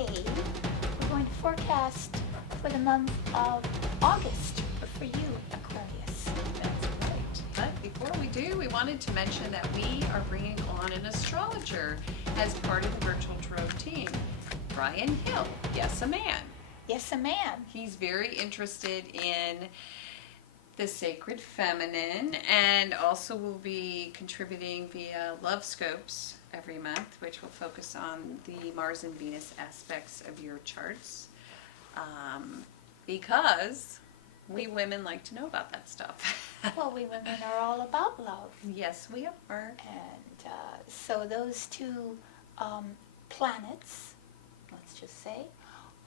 Okay, we're going to forecast for the month of August for you, Aquarius. That's right. But before we do, we wanted to mention that we are bringing on an astrologer as part of the virtual tarot team, Brian Hill. Yes, a man. Yes, a man. He's very interested in the sacred feminine and also will be contributing via Love Scopes every month, which will focus on the Mars and Venus aspects of your charts. Because we women like to know about that stuff. Well, we women are all about love. Yes, we are. And so those two planets, let's just say,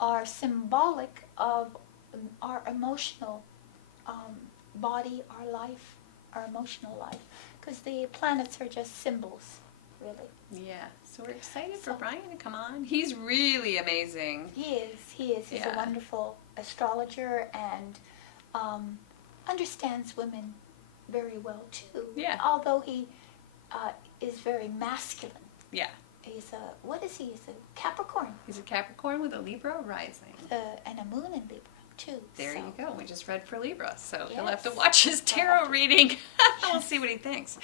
are symbolic of our emotional body, our life, our emotional life. Because the planets are just symbols, really. Yeah, so we're excited for Brian to come on. He's really amazing. He is. He's a wonderful astrologer and understands women very well too. Yeah. Although he is very masculine. Yeah. He's what is he? He's a Capricorn. He's a Capricorn with a Libra rising. And a moon in Libra too. There you go. We just read for Libra, so Yes. he'll have to watch his tarot reading. We'll see what he thinks.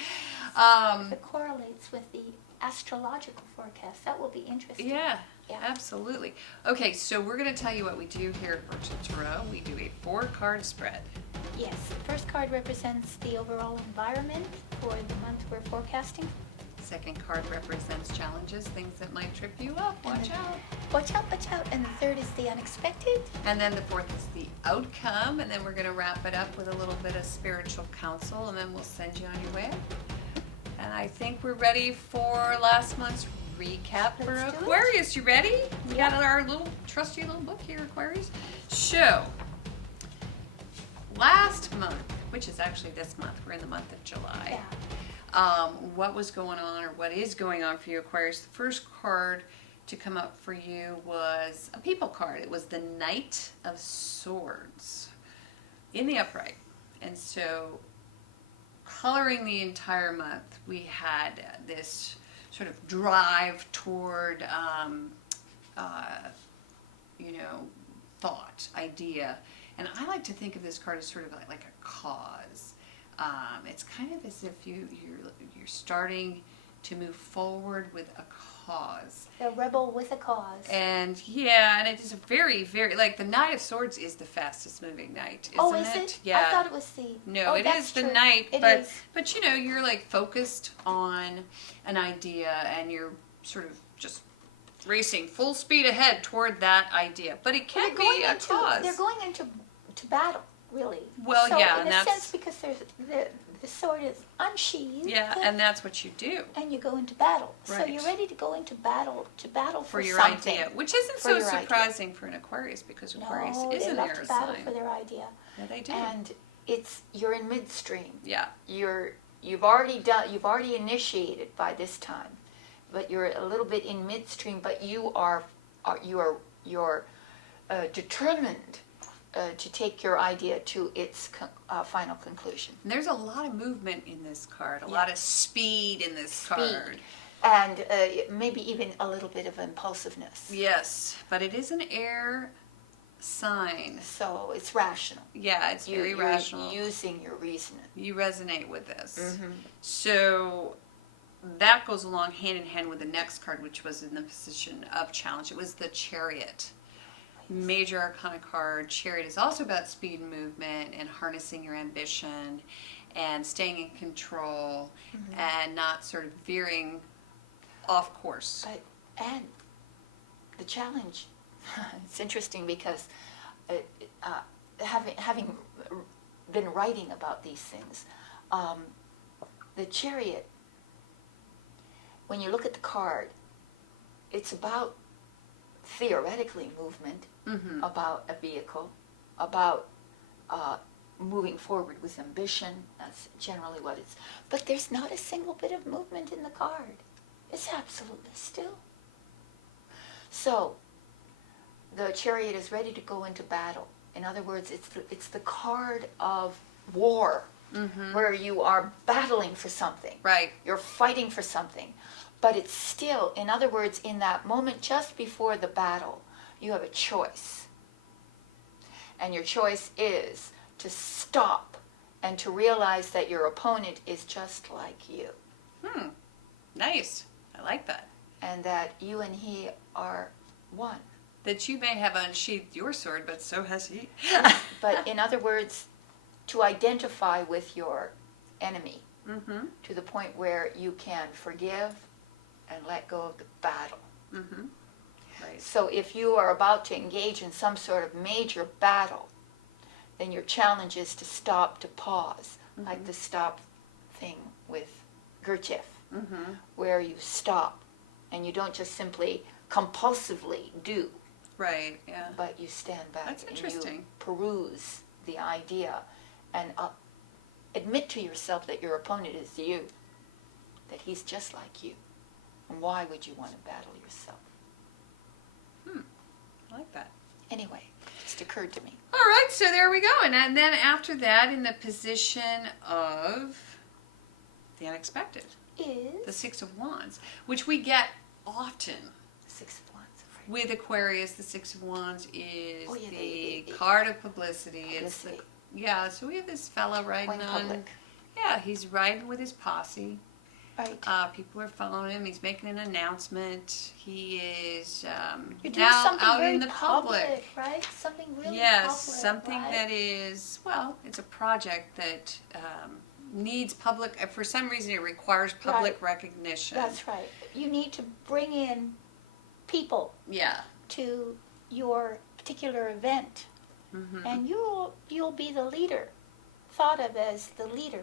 It correlates with the astrological forecast. That will be interesting. Yeah, absolutely. Okay, so we're going to tell you what we do here at Virtual Tarot. We do a 4-card spread. Yes, the first card represents the overall environment for the month we're forecasting. Second card represents challenges, things that might trip you up. Watch out. Watch out, watch out. And the third is the unexpected. And then the fourth is the outcome. And then we're going to wrap it up with a little bit of spiritual counsel. And then we'll send you on your way. And I think we're ready for last month's recap for Let's do it. Aquarius. You ready? We Yeah. got our little trusty little book here, Aquarius. So, last month, which is actually this month, we're in the month of July. Yeah. What was going on, or what is going on for you, Aquarius? The first card to come up for you was a people card. It was the Knight of Swords in the upright. And so, coloring the entire month, we had this sort of drive toward, thought, idea. And I like to think of this card as sort of like a cause. It's kind of as if you're starting to move forward with a cause. A rebel with a cause. And and it is a very, very, like the Knight of Swords is the fastest moving knight, isn't Is it? Yeah. I thought it was the... No, it is the true. Knight, It but is. but you're like focused on an idea and you're sort of just racing full speed ahead toward that idea. But it can be a cause. They're going into battle, really. Well, so yeah, in and a that's- sense, because the sword is unsheathed. Yeah, and that's what you do and you go into battle. So Right. you're ready to go into battle for your something. idea, which isn't For so your idea. surprising for an Aquarius because Aquarius No, is they an love air to battle sign. for their idea. Yeah, they do. And you're in midstream. Yeah. You've already initiated by this time, but you're a little bit in midstream. But you're determined to take your idea to its final conclusion. And there's a lot of movement in this card, a lot of speed in this card. And maybe even a little bit of impulsiveness. Yes, but it is an air sign. So it's rational. Yeah, it's very rational. You're using your reasoning. You resonate with this. Mm-hmm. So that goes along hand in hand with the next card, which was in the position of challenge. It was the Chariot. Major Arcana card. Chariot is also about speed and movement and harnessing your ambition and staying in control and not sort of veering off course. And the challenge, it's interesting because having been writing about these things, the Chariot, when you look at the card, it's about theoretically movement, about a vehicle, about moving forward with ambition. That's generally what it's. But there's not a single bit of movement in the card. It's absolutely still. So, the Chariot is ready to go into battle. In other words, it's the card of war, where you are battling for something. Right. You're fighting for something. But it's still, in other words, in that moment just before the battle, you have a choice. And your choice is to stop and to realize that your opponent is just like you. Nice. I like that. And that you and he are one. That you may have unsheathed your sword, but so has he. But in other words, to identify with your enemy to the point where you can forgive and let go of the battle. Right. So if you are about to engage in some sort of major battle, then your challenge is to stop, to pause, like the stop thing with Gurdjieff, where you stop and you don't just simply compulsively do, Right, yeah. but you stand back That's and interesting. you peruse the idea and admit to yourself that your opponent is you, that he's just like you. And why would you want to battle yourself? I like that. Anyway, it just occurred to me. All right, so there we go. And then after that, in the position of the unexpected, the Is Six of Wands, which we get often. Six of Wands. With Aquarius, the Six of Wands is the card of publicity. It's publicity. so we have this fella riding Going on. public. Yeah, he's riding with his posse. Right. People are following him. He's making an announcement. He is You're doing now something out very in the public. right? Something really Yes, public, something right? that is, well, it's a project that needs public, for some reason it requires public recognition. That's right. You need to bring in people Yeah. to your particular event, and you'll be the leader, thought of as the leader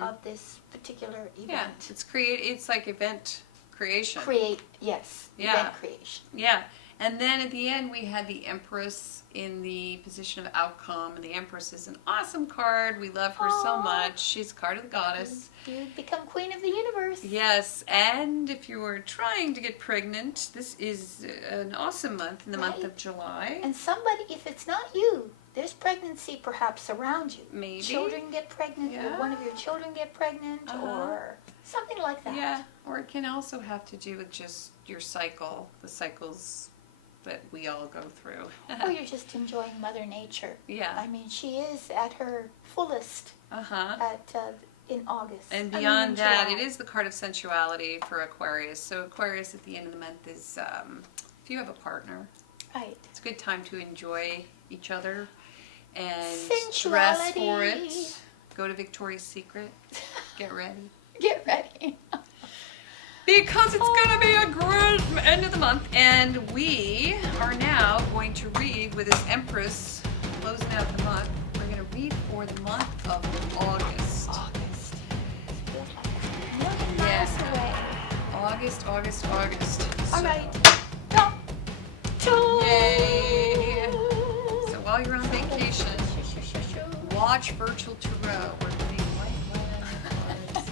of this particular event. Yeah, it's like event creation. Event creation. Yeah. And then at the end, we had the Empress in the position of outcome. And the Empress is an awesome card. We love her so much. She's a card of the goddess. You become queen of the universe. Yes, and if you were trying to get pregnant, this is an awesome month in the month of July. And somebody, if it's not you, there's pregnancy perhaps around you. Maybe. Children get pregnant, or one of your children get pregnant, or something like that. Yeah, or it can also have to do with just your cycle, the cycles that we all go through. Or you're just enjoying Mother Nature. Yeah. I mean, she is at her fullest in August. And I mean, beyond in that, July. it is the card of sensuality for Aquarius. So Aquarius at the end of the month is, if you have a partner, Right. it's a good time to enjoy each other and Sensuality. dress for it. Go to Victoria's Secret. Get ready. Get ready. Because it's going to be a great end of the month. And we are now going to read with this Empress closing out the month. We're going to read for the month of August. August. Feels like a million miles away. August. All right. Go. Yay. So while you're on vacation, watch Virtual Tarot. We're reading white cards.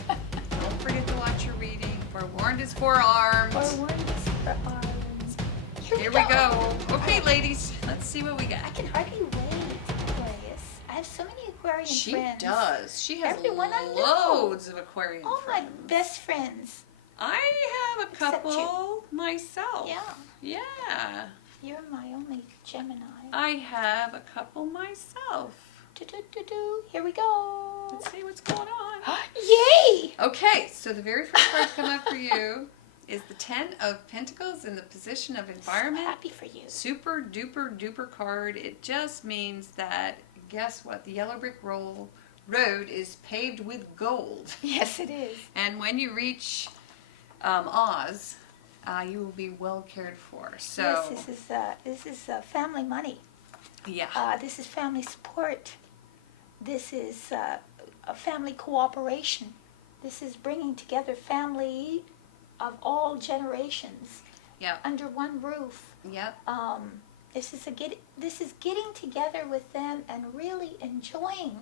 Don't forget to watch your reading. Forewarned is forearmed. Forewarned is forearmed. Here we go. Okay, ladies, let's see what we got. I can hardly wait, Aquarius. I have so many Aquarian She friends. does. She has Everyone I know. loads of Aquarian All friends. my best friends. I have a Except couple myself. Yeah. Yeah. You're my only Gemini. I have a couple myself. Do. Here we go. Let's see what's going on. Yay! Okay, so the very first card to come up for you is the Ten of Pentacles in the position of environment. So happy for you. Super duper duper card. It just means that, guess what? The yellow brick road is paved with gold. Yes, it is. And when you reach Oz, you will be well cared for. So Yes, this is family money. yeah. This is family support. This is a family cooperation. This is bringing together family of all generations Yeah. under one roof. Yep. This is getting together with them and really enjoying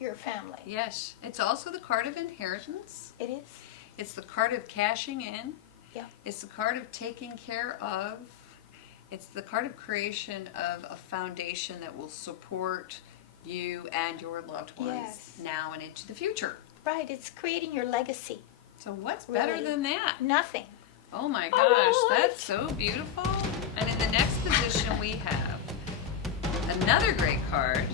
your family. Yes. It's also the card of inheritance. It is. It's the card of cashing in. Yeah. It's the card of taking care of. It's the card of creation of a foundation that will support you and your loved ones Yes. now and into the future. Right. It's creating your legacy. So what's better Really. than that? Nothing. Oh my All gosh, right. that's so beautiful. And in the next position we have another great card,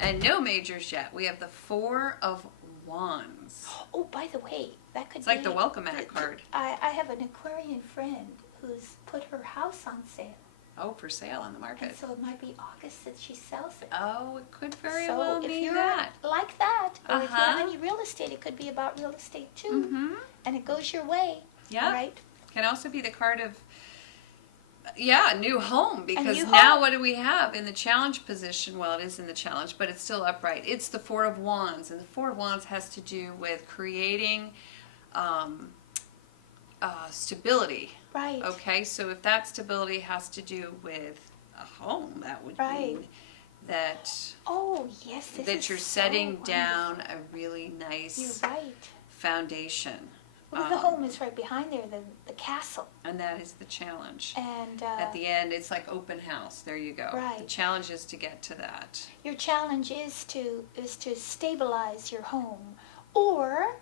and no majors yet. We have the Four of Wands. Oh, by the way, that could It's be... like the welcome mat card. I have an Aquarian friend who's put her house on sale. Oh, for sale on the And market. so it might be August that she sells it. Oh, it could very So well if mean you're that. like that, or if you Uh-huh. have any real estate, it could be about real estate too. Mm-hmm. And it goes your way. Yeah. Right? Can also be the card of, yeah, a new home. Because new now home. what do we have in the challenge position? Well, it is in the challenge, but it's still upright. It's the Four of Wands. And the Four of Wands has to do with creating stability. Right. Okay, so if that stability has to do with a home, that would Right. mean that Oh, yes. This that is you're so setting down wonderful. a really nice You're right. foundation. Well, the home is right behind there, the castle. And that is the challenge. And At the end, it's like open house. There you go. Right. The challenge is to get to that. your challenge is to stabilize your home. Or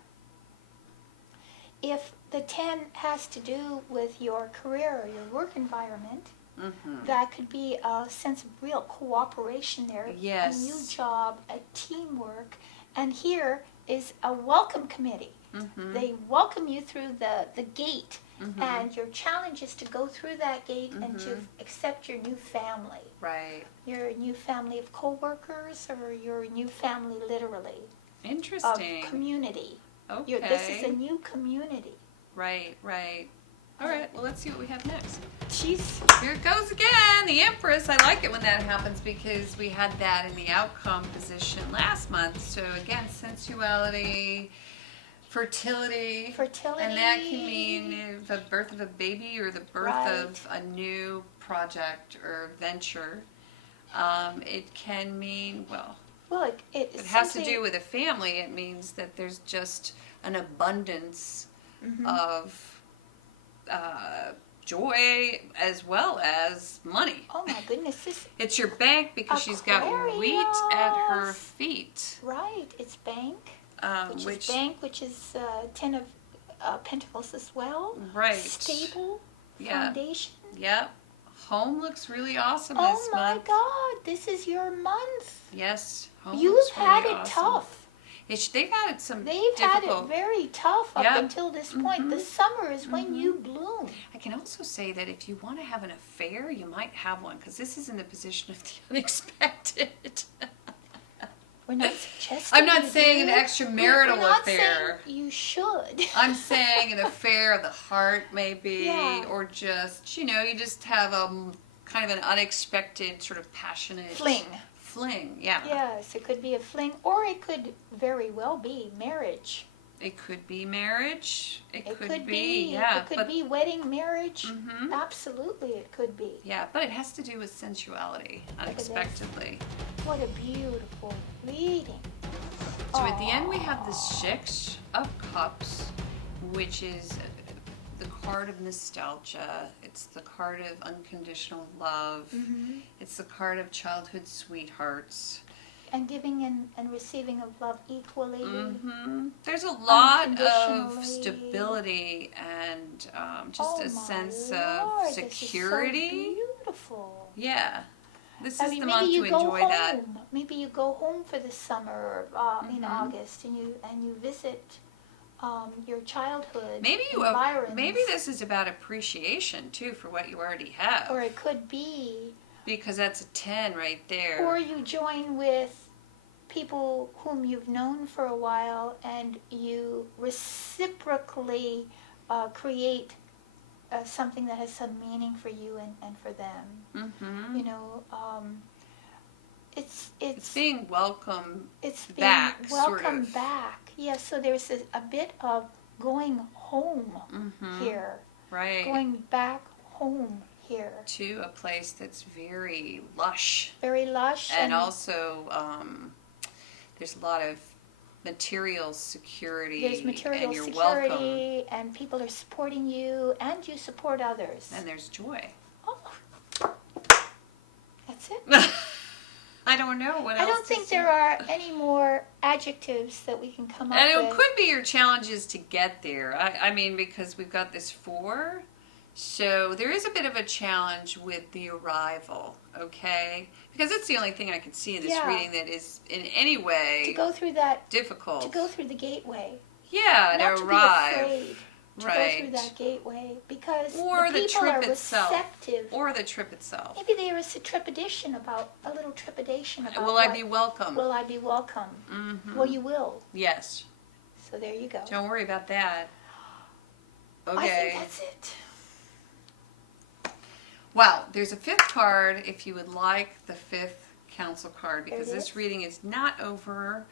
if the 10 has to do with your career or your work environment, Mm-hmm. that could be a sense of real cooperation there. Yes. A new job, a teamwork. And here is a welcome committee. Mm-hmm. They welcome you through the gate. Mm-hmm. And your challenge is to go through that gate and to Mhm. accept your new family. Right. Your new family of co-workers, or your new family literally of Interesting. community. Okay. This is a new community. Right, right. All right, well, let's see what we have next. She's Here it goes again, the Empress. I like it when that happens because we had that in the outcome position last month. So again, sensuality, fertility. And that can mean the birth of a baby or the birth Right. of a new project or venture. It can mean, well, well, it it has to do with a family. It means that there's just an abundance of joy as well as money. Oh my goodness, this It's your bank because she's got wheat at her Aquarius. feet. right. It's bank, Which which is 10 of Pentacles as well. right. Stable Yeah. foundation. Yep. Home looks really awesome Oh this my month. God, this is your month. Yes. Home You've looks really had it awesome. tough. They've had some They've had difficult. it very tough up Yep. until this point. The Mhm. summer is when you bloom. I can also say that if you want to have an affair, you might have one because this is in the position of the unexpected. We're not suggesting. I'm not you saying do. an extramarital We're not affair. saying you should. I'm saying an affair of the heart, maybe, Yeah. or just, you just have a kind of an unexpected sort of passionate Fling. yeah. Yes, it could be a fling, or it could very well be marriage. It could be marriage. It It could be, yeah. It could but, be wedding, marriage. Mhm. Absolutely, it could be. yeah, but it has to do with sensuality, unexpectedly. What a beautiful reading. So at the end we have the Six of Cups, which is the card of nostalgia. It's the card of unconditional love. Mhm. It's the card of childhood sweethearts. And giving and receiving of love equally. There's a lot of Unconditionally. stability and just Oh a my sense Lord, of security. This is so beautiful. Yeah. This I is mean, the maybe month you to go enjoy home. that. Maybe you go home for the summer in Mhm. August, and you visit your childhood Maybe environs. maybe this is about appreciation too for what you already have. Or it could be, Because that's a 10 right there. or you join with people whom you've known for a while, and you reciprocally create something that has some meaning for you and for them. Mm-hmm. You know, it's being welcome. it's being back, sort welcome of. back. Yes, so there's a bit of going home Mm-hmm. here, Right. going back home here. To a place that's very lush. Very lush And also, there's a lot of material security. there's material and you're welcome. security, and people are supporting you, and you support others. And there's joy. Oh, that's it. I don't know what else. I don't to think say. there are any more adjectives that we can come up And it with. could be your challenges to get there. I mean, because we've got this 4. So there is a bit of a challenge with the arrival, okay? Because it's the only thing I can see in this Yeah. reading that is in any way To go through that, difficult. to go through the gateway. Yeah, Not to to arrive. be afraid to go Right. through that gateway, because Or the the people trip are itself. receptive. Or the trip itself. Maybe there is a trepidation about, a little trepidation about Will I be welcome? Will I be welcome? Mm-hmm. Well, you will. Yes. So there you go. Don't worry about that. Okay. I think that's it. Well, there's a 5th card if you would like the 5th counsel card, because There it this is. reading is not over.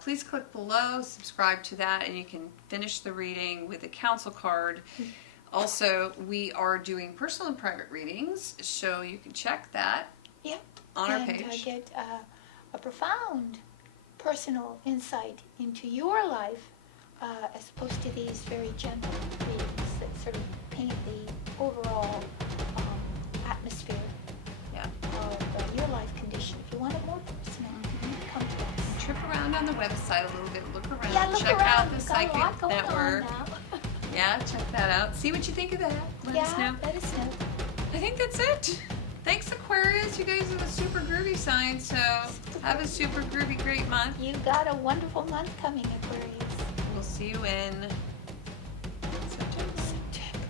Please click below, subscribe to that, and you can finish the reading with the counsel card. Also, we are doing personal and private readings, so you can check that Yep. on our And page. get a profound personal insight into your life, as opposed to these very gentle readings that sort of paint the overall atmosphere Yeah. of your life condition. If you want it more personal, come to us. Trip around on the website a little bit, look around, Yeah, look check around. out the We've got a lot Psychic going Network. on now. Yeah, check that out. See what you think of that. Let us Yeah, know. let us know. I think that's it. Thanks, Aquarius. You guys have a super groovy sign, so have a super groovy great month. You got a wonderful month coming, Aquarius. We'll see you in September.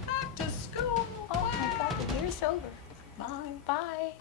Back to school. Oh my God, the year's over. Bye. Bye.